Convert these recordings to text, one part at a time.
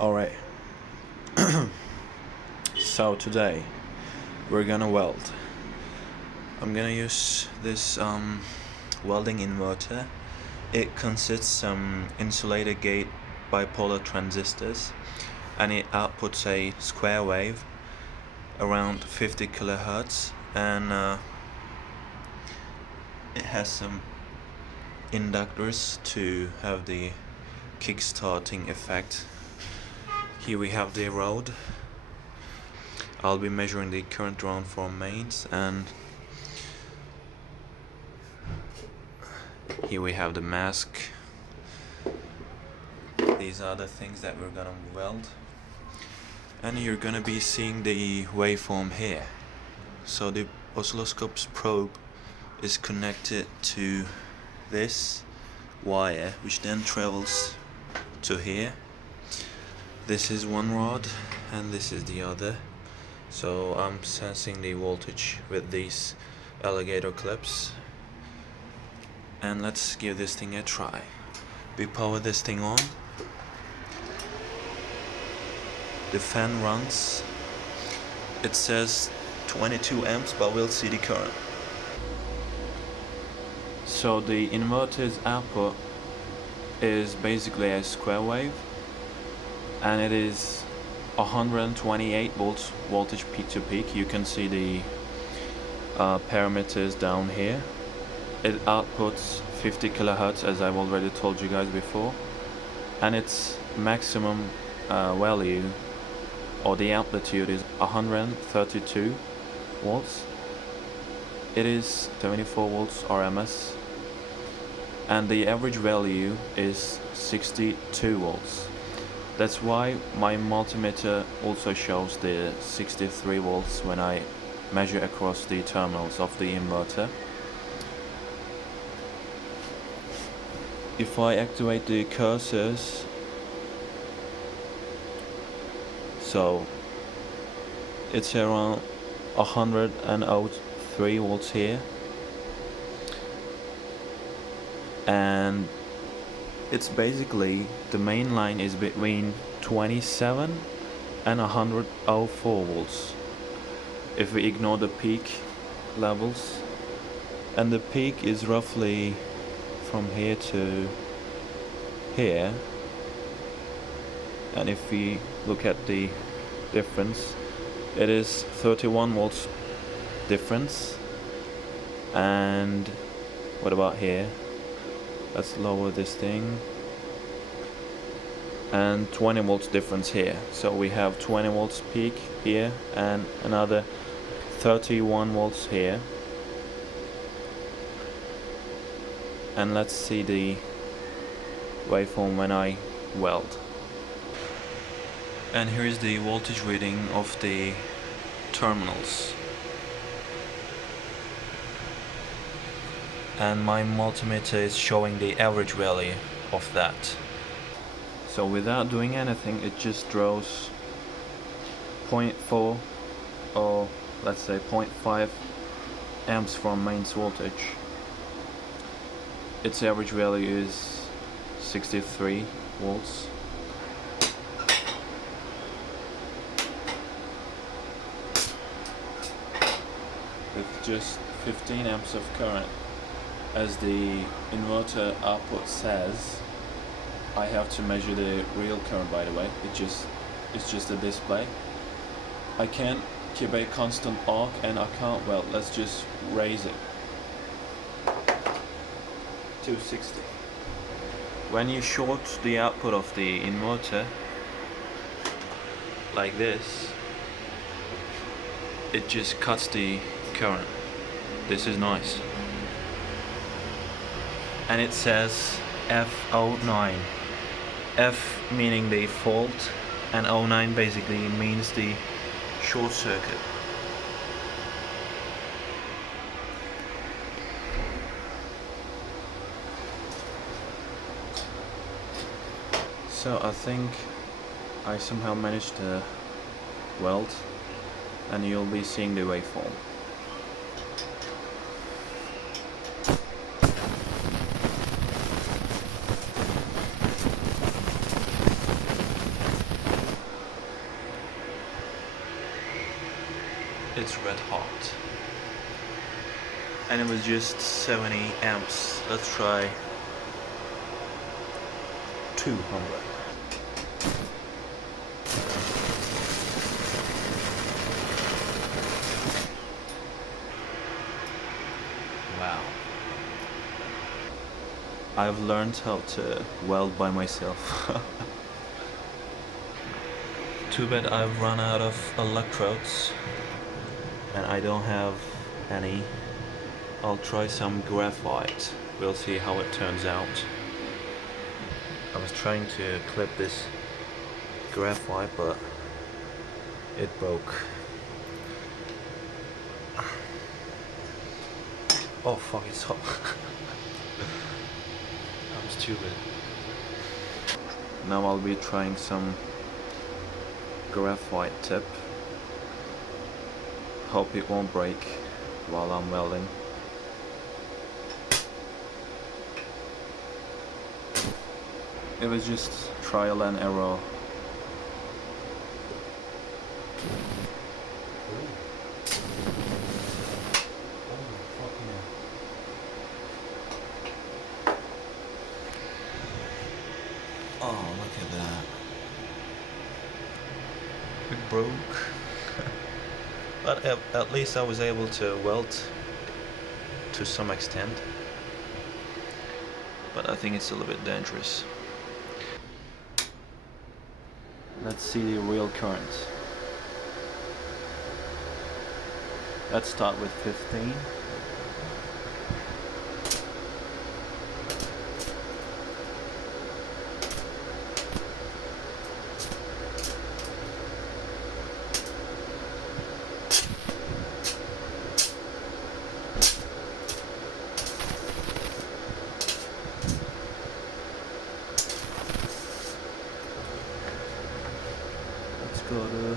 Alright, so today we're gonna weld. I'm gonna use this welding inverter. It consists some insulator gate bipolar transistors, and it outputs a square wave around 50 kilohertz, and it has some inductors to have the kick-starting effect. Here we have the road. I'll be measuring the current drawn from mains, and here we have the mask. These are the things that we're gonna weld, and you're gonna be seeing the waveform here. So the oscilloscope's probe is connected to this wire, which then travels to here. This is one rod and this is the other. So I'm sensing the voltage with these alligator clips, and let's give this thing a try. We power this thing on. The fan runs. It says 22 amps, but we'll see the current. So the inverter's output is basically a square wave, and it is 128 volts voltage peak to peak. You can see the parameters down here. It outputs 50 kilohertz, as I've already told you guys before, and its maximum value, or the amplitude, is 132 volts. It is 74 volts RMS, and the average value is 62 volts. That's why my multimeter also shows the 63 volts when I measure across the terminals of the inverter. If I activate the cursors, so it's around 103 volts here, and it's basically, the main line is between 27 and 104 volts if we ignore the peak levels, and the peak is roughly from here to here. And if we look at the difference, it is 31 volts difference. And what about here? Let's lower this thing, and 20 volts difference here. So we have 20 volts peak here and another 31 volts here. And let's see the waveform when I weld. And here is the voltage reading of the terminals. And my multimeter is showing the average value of that. So without doing anything, it just draws 0.4, or let's say 0.5 amps from mains voltage. Its average value is 63 volts. With just 15 amps of current. As the inverter output says, I have to measure the real current, by the way. It's just a display. I can't keep a constant arc, and I can't weld. Let's just raise it. 260. When you short the output of the inverter like this, it just cuts the current. This is nice. And it says F09. F meaning the fault, and 09 basically means the short circuit. So I think I somehow managed to weld, and you'll be seeing the waveform. it's red hot. And it was just 70 amps. Let's try 200. Wow. I've learned how to weld by myself. Too bad I've run out of electrodes and I don't have any. I'll try some graphite. We'll see how it turns out. I was trying to clip this graphite, but it broke. Oh fuck, it's hot. I'm stupid. Now I'll be trying some graphite tip. Hope it won't break while I'm welding. It was just trial and error. Oh, look at that. It broke. But at least I was able to weld to some extent. But I think it's a little bit dangerous. Let's see the real current. Let's start with 15. Go to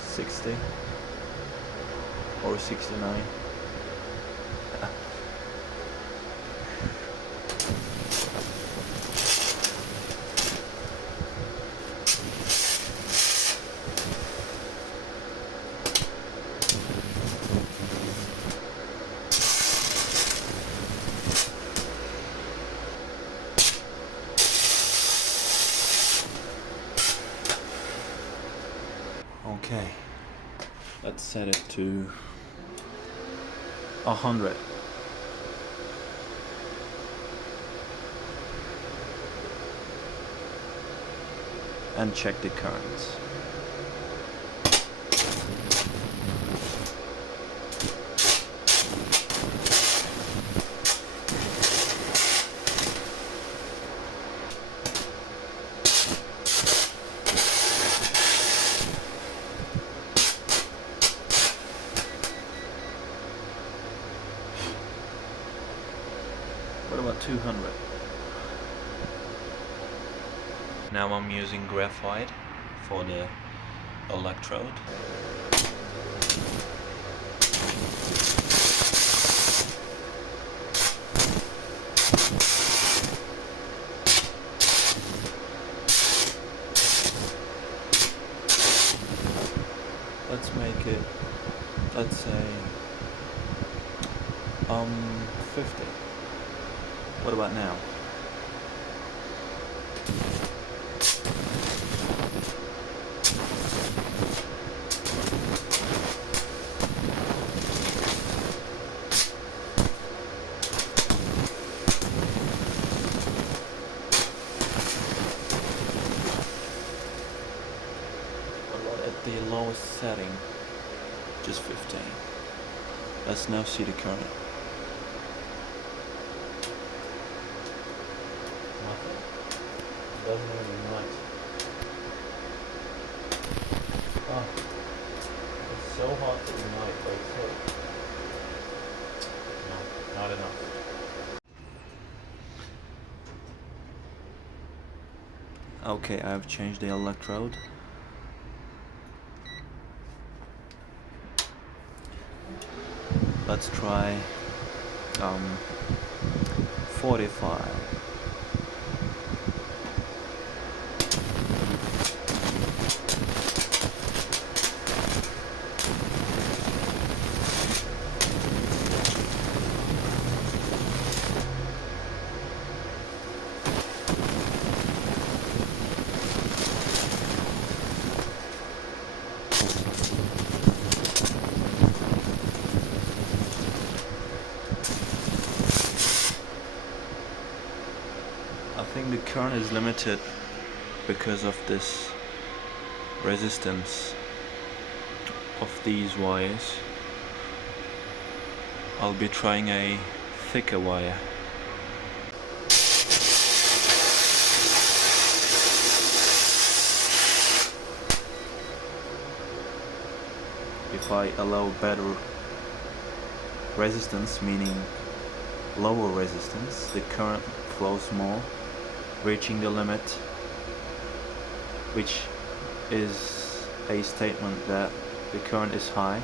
60 or 69. Okay, let's set it to 100. And check the currents. What about 200? Now I'm using graphite for the electrode. Let's make it, let's say, 50. What about now? What about at the lowest setting? Just 15. Let's now see the current. Doesn't even light. Oh, it's so hot at night, but it's hot. No, not enough. Okay, I've changed the electrode. Let's try 45. is limited because of this resistance of these wires. I'll be trying a thicker wire. If I allow better resistance, meaning lower resistance, the current flows more, reaching the limit, which is a statement that the current is high.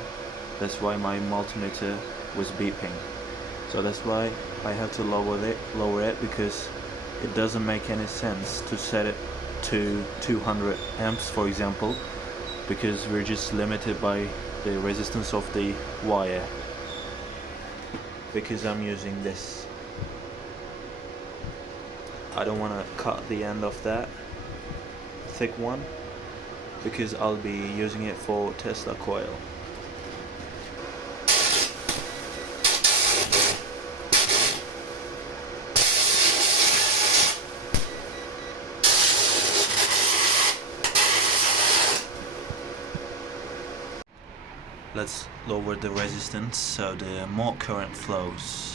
That's why my multimeter was beeping. So that's why I have to lower it because it doesn't make any sense to set it to 200 amps, for example, because we're just limited by the resistance of the wire. Because I'm using this, I don't want to cut the end of that thick one because I'll be using it for Tesla coil. Let's lower the resistance so the more current flows.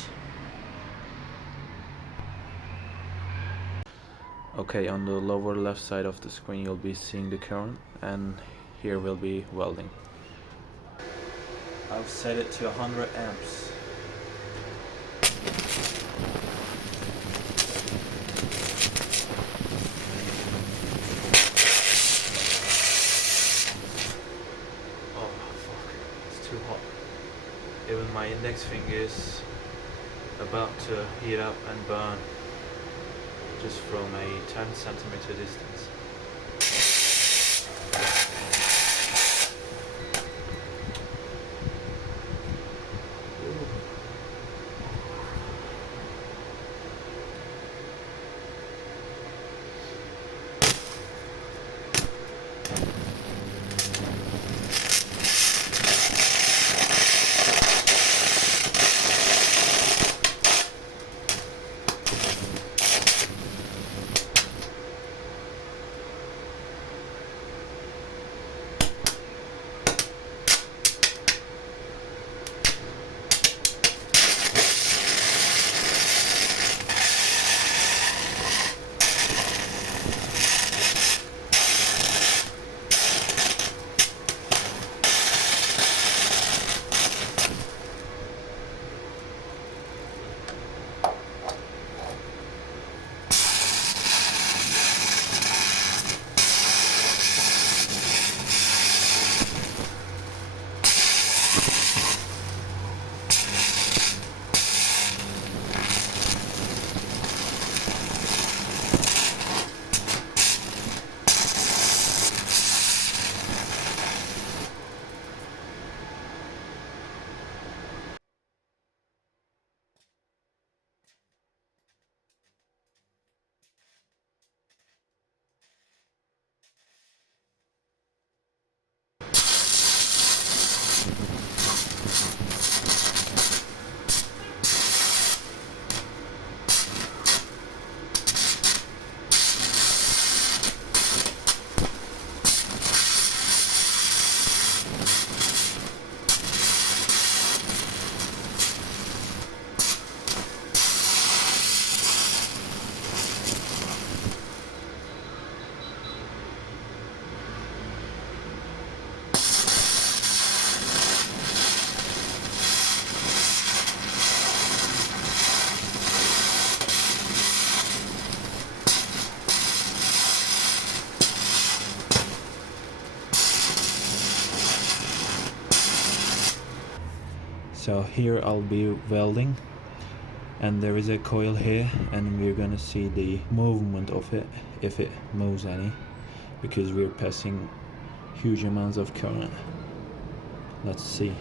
Okay, on the lower left side of the screen you'll be seeing the current, and here will be welding. I've set it to 100 amps. Oh fuck, it's too hot. Even my index finger is about to heat up and burn just from a 10 centimeter distance. So here I'll be welding, and there is a coil here, and we're gonna see the movement of it, if it moves any, because we're passing huge amounts of current. Let's see.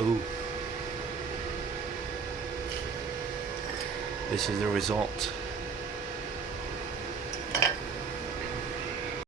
Ooh. This is the result.